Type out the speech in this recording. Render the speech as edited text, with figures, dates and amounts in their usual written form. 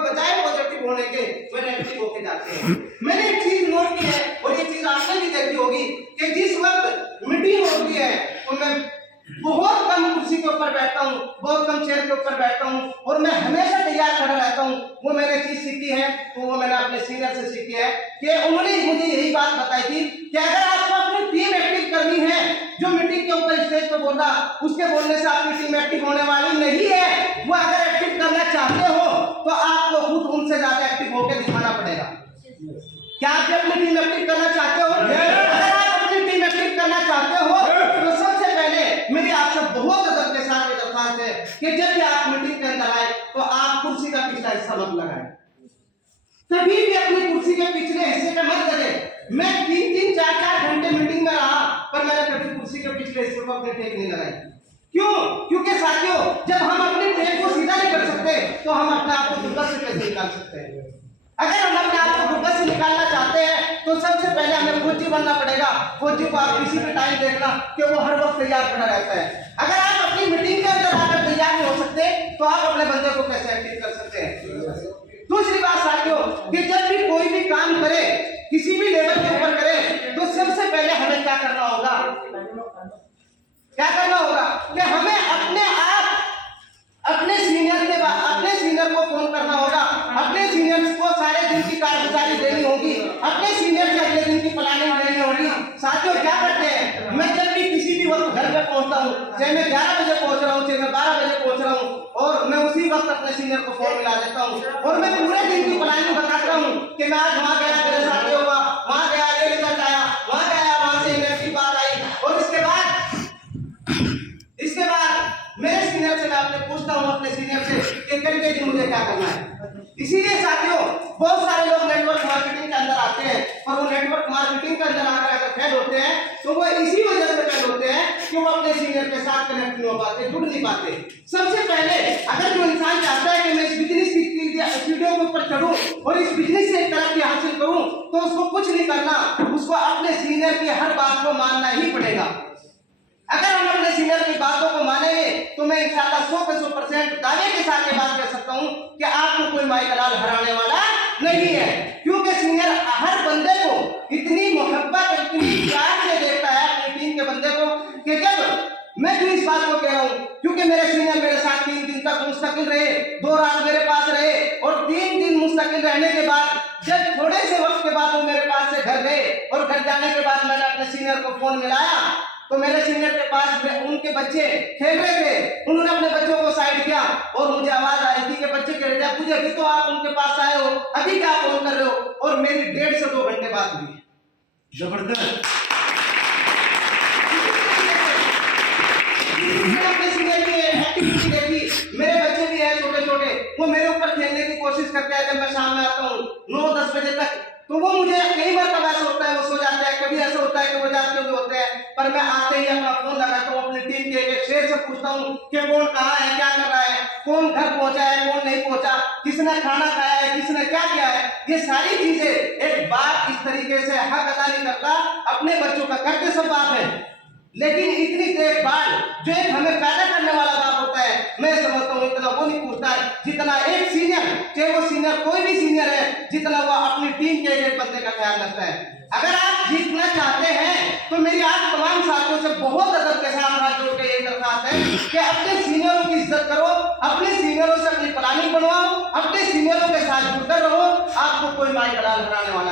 बजाय पॉजिटिव होने के वे नेगेटिव होके जाते हैं। मैंने एक चीज नोट की है और ये चीज आपने भी देखी होगी कि जिस वक्त मीटिंग होती है तो मैं बहुत कम कुर्सी के ऊपर बैठता हूँ, बहुत कम चेयर के ऊपर बैठता हूँ और मैं हमेशा तैयार खड़ा रहता हूँ। वो मैंने चीज सीखी है तो वो मैंने अपने सीनियर से सीखी है कि उन्होंने मुझे यही बात बताई थी कि अगर आपको अपनी टीम एक्टिव करनी है, जो मीटिंग के ऊपर स्टेज पे बोला उसके बोलने से आपकी टीम एक्टिव होने वाली नहीं है। वो अगर एक्टिव करना चाहते हो तो आपको खुद उनसे ज्यादा एक्टिव होकर दिखाना पड़ेगा। क्या आप अपनी टीम एक्टिव करना चाहते हो? अगर आप अपनी टीम एक्टिव करना चाहते हो तो सबसे पहले मेरी आपसे बहुत अदब के साथ दरख्वास्त है कि जब भी आप मीटिंग के अंदर आए तो आप कुर्सी का पिछला हिस्सा मत लगाएं, कभी भी अपनी कुर्सी के पिछले हिस्से का मत करें। मैं 3-3, 4-4 घंटे मीटिंग में रहा पर मैंने कभी कुर्सी के पिछले हिस्से को अपने टेक नहीं लगाई। क्यों? क्योंकि साथियों जब हम अपने टेक को सीधा नहीं कर सकते तो हम अपने आप को दुर्गत से कैसे निकाल सकते हैं? अगर हम अपने आप को दुर्गत से निकालना चाहते हैं तो सबसे पहले हमें फौजी बनना पड़ेगा। फौजी को आप किसी भी टाइम देखना कि वो हर वक्त तैयार खड़ा रहता है। अगर आप अपनी मीटिंग के अंदर आकर तैयार नहीं हो सकते तो आप अपने बंदे को कैसे एक्टिव कर सकते हैं? दूसरी बात साथियों कि जब भी कोई भी काम करे, किसी भी लेवल के ऊपर करे तो सबसे पहले हमें क्या करना होगा? क्या करना होगा कि हमें अपने सीनियर को फोन करना होगा, अपने सीनियर्स को सारे दिन की कारगुजारी देनी होगी, अपने सीनियर से अगले दिन की प्लानिंग देनी होगी। साथियों क्या करते हैं, मैं जब भी किसी भी वक्त घर पे पहुंचता हूँ, चाहे मैं 11 बजे पहुंच रहा हूँ, चाहे मैं 12 बजे पहुंच रहा हूँ, और मैं उसी वक्त अपने सीनियर को फोन मिला देता हूँ और मैं पूरे दिन की प्लानिंग बताता हूँ कि मैं आज वहां गया, मेरे साथ ये हुआ, वहां गया, ये रिजल्ट आया, वहां गया, वहां से ऐसी बात आई। और इसके बाद मेरे सीनियर से मैं अपने पूछता हूँ अपने सीनियर से कि कल के दिन मुझे क्या करना है। इसीलिए साथियों बहुत सारे लोग नेटवर्क मार्केटिंग के अंदर आते हैं और वो नेटवर्क मार्केटिंग के अंदर आकर अगर फेल होते हैं तो वो इसी वजह से फेल होते हैं कि वो अपने सीनियर के साथ कनेक्ट नहीं हो पाते, जुड़ नहीं पाते। सबसे पहले अगर जो इंसान चाहता है कि मैं इस बिजनेस की वीडियो के ऊपर चढ़ूं और इस बिजनेस से तरक्की हासिल करूं तो उसको कुछ नहीं करना, उसको अपने सीनियर की हर बात को मानना ही पड़ेगा। अगर हम अपने सीनियर की बातों को मानेंगे तो मैं इंशाल्लाह 100% दावे के साथ ये बात कह सकता हूं कि आपको कोई माइकलाल हराने वाला नहीं है। क्योंकि सीनियर हर बंदे को इतनी मोहब्बत, इतनी प्यार से देखता है अपनी टीम के बंदे को कि जब मैं क्यों इस बात को कह रहा हूं, क्योंकि मेरे सीनियर मेरे साथ 3 दिन तक मुस्तकिल रहे, 2 रात मेरे पास रहे और 3 दिन मुस्तकिल रहने के बाद जब थोड़े से वक्त के बाद वो मेरे पास से घर गए और घर जाने के बाद मैंने अपने सीनियर को फोन मिलाया तो मेरे सीनियर के पास उनके बच्चे खेल रहे थे। उन्होंने अपने बच्चों को साइड किया और मुझे आवाज आ रही थी कि बच्चे कह रहे थे मुझे अभी तो आप उनके पास आए हो, अभी क्या फोन कर रहे हो? और मेरी 1.5 से 2 घंटे बात हुई। जबरदस्त। अपने सीनियर की एक्टिविटी देखी, मेरे बच्चे भी हैं छोटे छोटे, वो मेरे ऊपर खेलने की कोशिश करते हैं। जब मैं शाम में आता हूँ 9-10 बजे तक तो वो मुझे कई बार तब ऐसा होता है वो सो जाते हैं, कभी ऐसा होता है कि वो जागते हुए होते हैं, पर मैं आते ही अपना फोन लगाता हूँ, अपनी टीम के एक शेर से पूछता हूँ कि कौन कहाँ है, क्या कर रहा है, कौन घर पहुंचा है, कौन नहीं पहुंचा, किसने खाना खाया है, किसने क्या किया है। ये सारी चीजें एक बाप इस तरीके से हक अदा नहीं करता, अपने बच्चों का करते सब बाप है, लेकिन इतनी देखभाल जो एक हमें पैदा करने वाला बाप होता है, मैं समझता हूँ इतना वो नहीं पूछता है जितना एक सीनियर, चाहे वो सीनियर कोई भी सीनियर है, जितना वो अपनी टीम के एक बंदे का ख्याल रखता है। अगर आप जीतना चाहते हैं तो मेरी आप तमाम साथियों से बहुत अदब के साथ हाथ जोड़ के ये दरख्वास्त है कि अपने सीनियरों की इज्जत करो, अपने सीनियरों से अपनी प्लानिंग बनवाओ, अपने सीनियरों के साथ जुड़कर रहो, आपको कोई माइकलाल हराने वाला